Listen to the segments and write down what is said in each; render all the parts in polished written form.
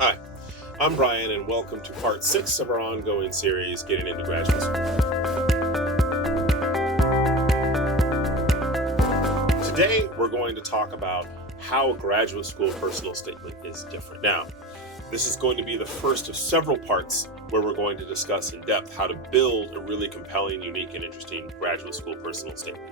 Hi, I'm Brian, and welcome to part 6 of our ongoing series, Getting into Graduate School. Today, we're going to talk about how a graduate school personal statement is different. Now, this is going to be the first of several parts where we're going to discuss in depth how to build a really compelling, unique, and interesting graduate school personal statement.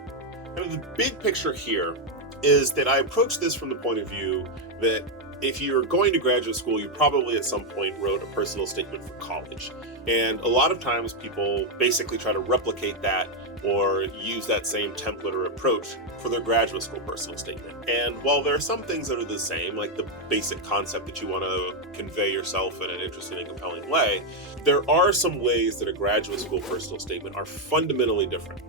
And the big picture here is that I approach this from the point of view that if you're going to graduate school, you probably at some point wrote a personal statement for college. And a lot of times people basically try to replicate that or use that same template or approach for their graduate school personal statement. And while there are some things that are the same, like the basic concept that you want to convey yourself in an interesting and compelling way, there are some ways that a graduate school personal statement are fundamentally different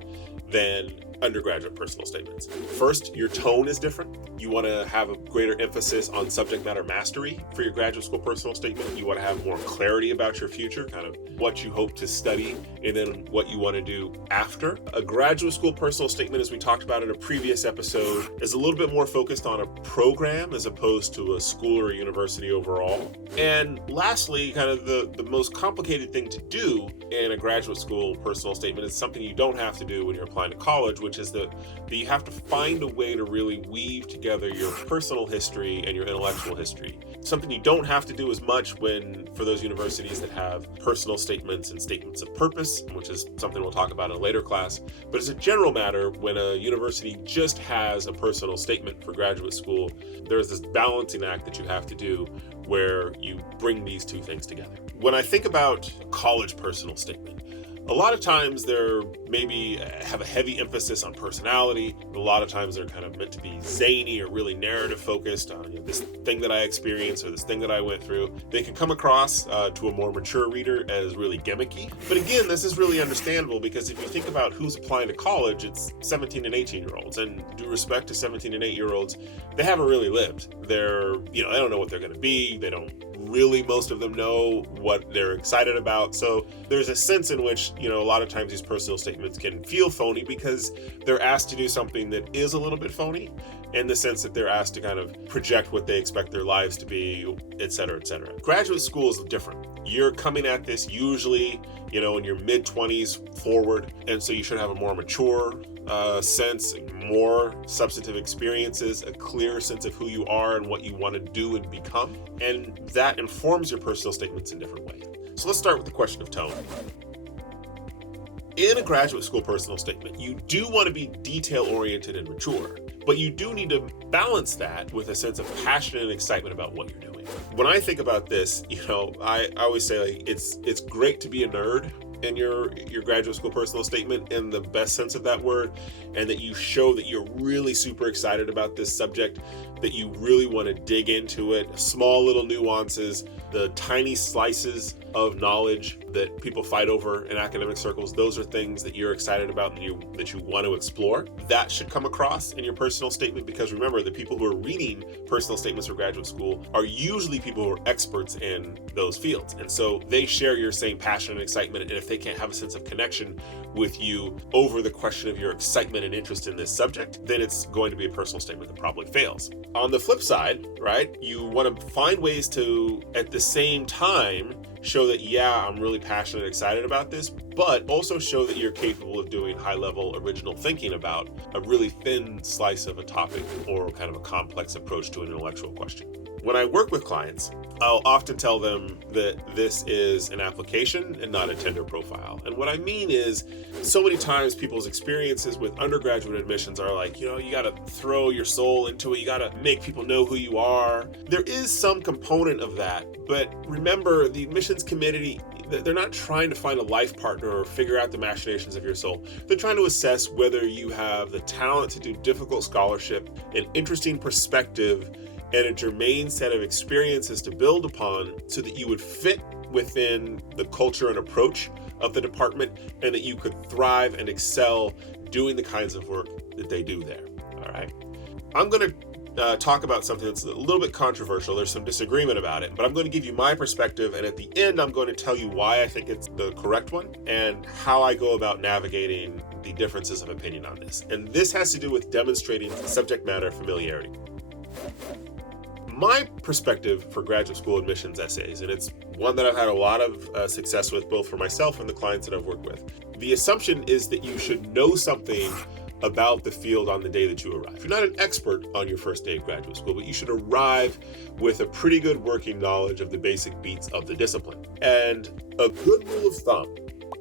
than undergraduate personal statements. First, your tone is different. You want to have a greater emphasis on subject matter mastery for your graduate school personal statement. You want to have more clarity about your future, kind of what you hope to study, and then what you want to do after. A graduate school personal statement, as we talked about in a previous episode, is a little bit more focused on a program as opposed to a school or a university overall. And lastly, kind of the most complicated thing to do in a graduate school personal statement is something you don't have to do when you're applying to college, which is that you have to find a way to really weave together your personal history and your intellectual history. Something you don't have to do as much for those universities that have personal statements and statements of purpose, which is something we'll talk about in a later class. But as a general matter, when a university just has a personal statement for graduate school, there's this balancing act that you have to do where you bring these two things together. When I think about college personal statement, a lot of times they're maybe have a heavy emphasis on personality. A lot of times they're kind of meant to be zany or really narrative focused on this thing that I experienced or this thing that I went through. They can come across to a more mature reader as really gimmicky. But again, this is really understandable because if you think about who's applying to college, it's 17 and 18-year-olds. And due respect to 17 and 8-year-olds, they haven't really lived. They don't know what they're going to be. They don't really, most of them know what they're excited about. So there's a sense in which, a lot of times these personal statements can feel phony because they're asked to do something that is a little bit phony in the sense that they're asked to kind of project what they expect their lives to be, et cetera, et cetera. Graduate school is different. You're coming at this usually, in your mid-20s forward, and so you should have a more mature sense, more substantive experiences, a clearer sense of who you are and what you want to do and become, and that informs your personal statements in different ways. So let's start with the question of tone. In a graduate school personal statement, you do want to be detail-oriented and mature, but you do need to balance that with a sense of passion and excitement about what you're doing. When I think about this, I always say it's great to be a nerd in your graduate school personal statement in the best sense of that word, and that you show that you're really super excited about this subject, that you really want to dig into it, small little nuances, the tiny slices of knowledge that people fight over in academic circles. Those are things that you're excited about and that you want to explore. That should come across in your personal statement, because remember, the people who are reading personal statements for graduate school are usually people who are experts in those fields. And so they share your same passion and excitement. And if they can't have a sense of connection with you over the question of your excitement and interest in this subject, then it's going to be a personal statement that probably fails. On the flip side, right, you want to find ways to, at the same time, show that, I'm really passionate and excited about this, but also show that you're capable of doing high-level original thinking about a really thin slice of a topic or kind of a complex approach to an intellectual question. When I work with clients, I'll often tell them that this is an application and not a Tinder profile. And what I mean is, so many times people's experiences with undergraduate admissions are like, you got to throw your soul into it. You got to make people know who you are. There is some component of that. But remember, the admissions committee, they're not trying to find a life partner or figure out the machinations of your soul. They're trying to assess whether you have the talent to do difficult scholarship, an interesting perspective, and a germane set of experiences to build upon so that you would fit within the culture and approach of the department, and that you could thrive and excel doing the kinds of work that they do there. All right. I'm going to talk about something that's a little bit controversial. There's some disagreement about it, but I'm going to give you my perspective, and at the end, I'm going to tell you why I think it's the correct one and how I go about navigating the differences of opinion on this. And this has to do with demonstrating subject matter familiarity. My perspective for graduate school admissions essays, and it's one that I've had a lot of success with, both for myself and the clients that I've worked with. The assumption is that you should know something about the field on the day that you arrive. You're not an expert on your first day of graduate school, but you should arrive with a pretty good working knowledge of the basic beats of the discipline. And a good rule of thumb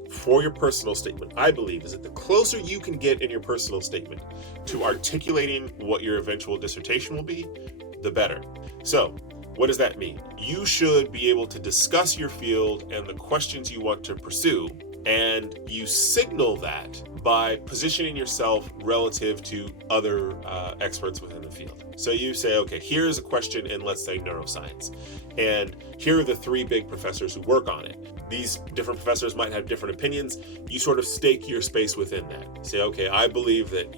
for your personal statement, I believe, is that the closer you can get in your personal statement to articulating what your eventual dissertation will be, the better. So, what does that mean? You should be able to discuss your field and the questions you want to pursue, and you signal that by positioning yourself relative to other experts within the field. So you say, okay, here's a question in, let's say, neuroscience, and here are the 3 big professors who work on it. These different professors might have different opinions. You sort of stake your space within that. Say, okay, I believe that,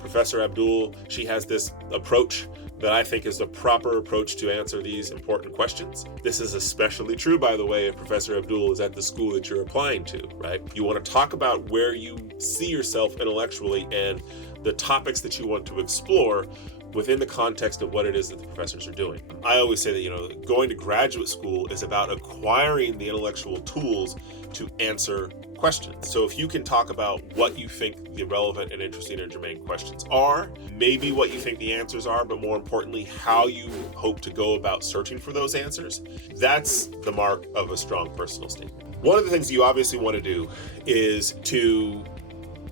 Professor Abdul, she has this approach that I think is the proper approach to answer these important questions. This is especially true, by the way, if Professor Abdul is at the school that you're applying to, right? You want to talk about where you see yourself intellectually and the topics that you want to explore within the context of what it is that the professors are doing. I always say that, going to graduate school is about acquiring the intellectual tools to answer questions. So if you can talk about what you think the relevant and interesting and germane questions are, maybe what you think the answers are, but more importantly, how you hope to go about searching for those answers, that's the mark of a strong personal statement. One of the things you obviously want to do is to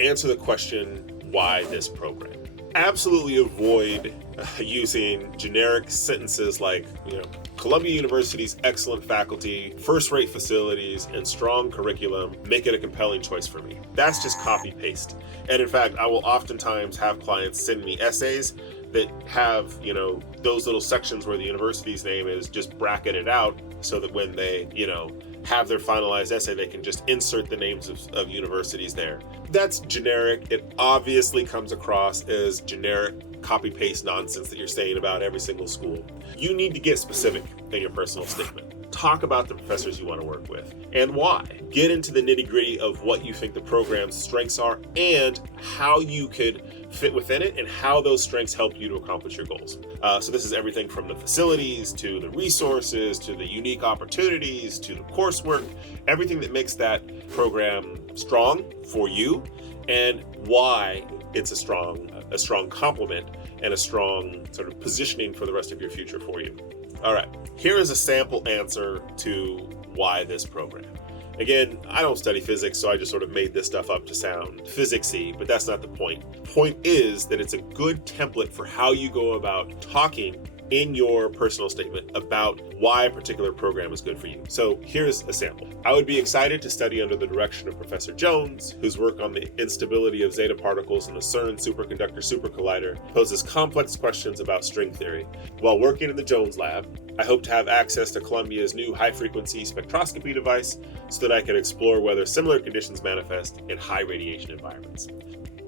answer the question, why this program? Absolutely avoid using generic sentences like, Columbia University's excellent faculty, first-rate facilities, and strong curriculum make it a compelling choice for me. That's just copy-paste. And in fact, I will oftentimes have clients send me essays that have, those little sections where the university's name is just bracketed out so that when they, have their finalized essay, they can just insert the names of universities there. That's generic. It obviously comes across as generic copy-paste nonsense that you're saying about every single school. You need to get specific in your personal statement. Talk about the professors you want to work with and why. Get into the nitty-gritty of what you think the program's strengths are and how you could fit within it and how those strengths help you to accomplish your goals. So this is everything from the facilities to the resources to the unique opportunities to the coursework, everything that makes that program strong for you and why it's a strong complement and a strong sort of positioning for the rest of your future for you. All right, here is a sample answer to why this program. Again, I don't study physics, so I just sort of made this stuff up to sound physicsy, but that's not the point. The point is that it's a good template for how you go about talking in your personal statement about why a particular program is good for you. So here's a sample. I would be excited to study under the direction of Professor Jones, whose work on the instability of zeta particles in the CERN superconductor supercollider poses complex questions about string theory. While working in the Jones lab, I hope to have access to Columbia's new high-frequency spectroscopy device so that I can explore whether similar conditions manifest in high radiation environments.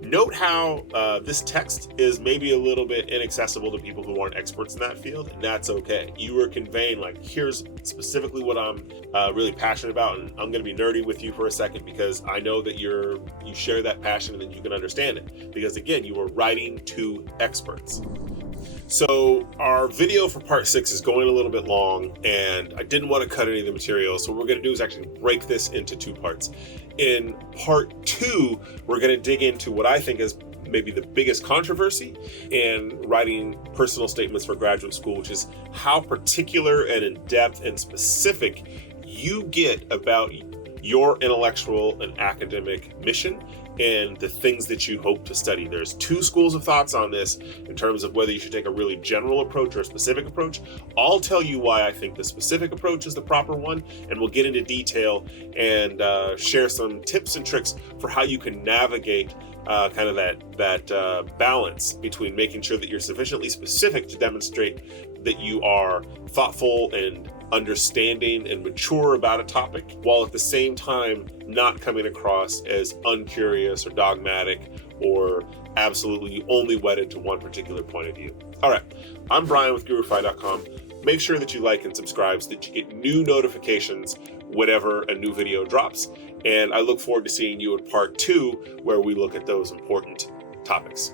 Note how this text is maybe a little bit inaccessible to people who aren't experts in that field, and that's okay. You are conveying, here's specifically what I'm really passionate about, and I'm going to be nerdy with you for a second because I know that you share that passion and that you can understand it. Because again, you are writing to experts. So our video for part 6 is going a little bit long, and I didn't want to cut any of the material. So what we're going to do is actually break this into 2 parts. In part 2, we're going to dig into what I think is maybe the biggest controversy in writing personal statements for graduate school, which is how particular and in-depth and specific you get about your intellectual and academic mission and the things that you hope to study. There's 2 schools of thoughts on this in terms of whether you should take a really general approach or a specific approach. I'll tell you why I think the specific approach is the proper one, and we'll get into detail and share some tips and tricks for how you can navigate kind of that balance between making sure that you're sufficiently specific to demonstrate that you are thoughtful and understanding and mature about a topic, while at the same time not coming across as uncurious or dogmatic or absolutely only wedded to one particular point of view. All right, I'm Brian with GuruFi.com. Make sure that you like and subscribe so that you get new notifications whenever a new video drops. And I look forward to seeing you in part 2, where we look at those important topics.